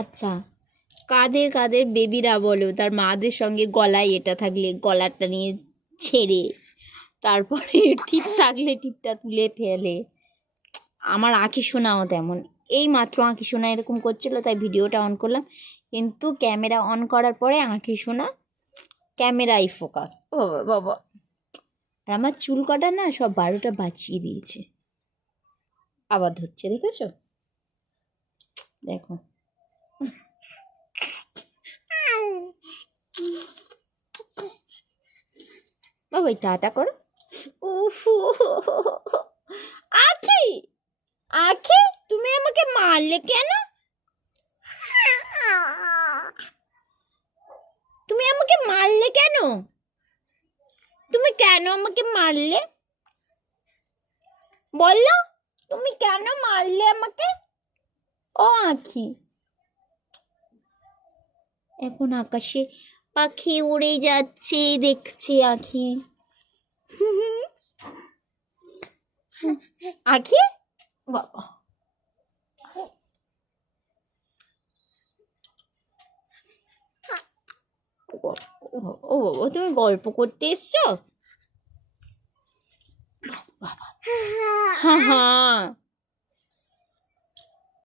আচ্ছা, কাদের কাদের বেবিরা বলো তার মাদের সঙ্গে গলায় এটা থাকলে গলাটা নিয়ে ছেড়ে, তারপরে টিপ থাকলে টিপটা তুলে ফেলে। আমার আঁখি সোনাও তেমন, এই মাত্র আঁখি সোনা এরকম করছিল, তাই ভিডিওটা অন করলাম, কিন্তু ক্যামেরা অন করার পরে আঁখি সোনা ক্যামেরাই ফোকাস। ও বাবা বাবা, আর আমার চুল কাটা না সব 12টা বাঁচিয়ে দিয়েছে। আবার ধরছে, দেখেছো? দেখো বাবা, টাটা করো। উফ, আঁখি, আঁখি তুমি আমাকে মারলে কেন? তুমি আমাকে মারলে কেন? তুমি কেন আমাকে মারলে বললো? তুমি কেন মারলে আমাকে? ও আঁখি, এখন আকাশে পাখি উড়ে যাচ্ছে, দেখছে আঁখি। আঁখি বাবা, ও বাবা, তুমি গল্প করতে এসছো? বাবা, হ্যাঁ হ্যাঁ,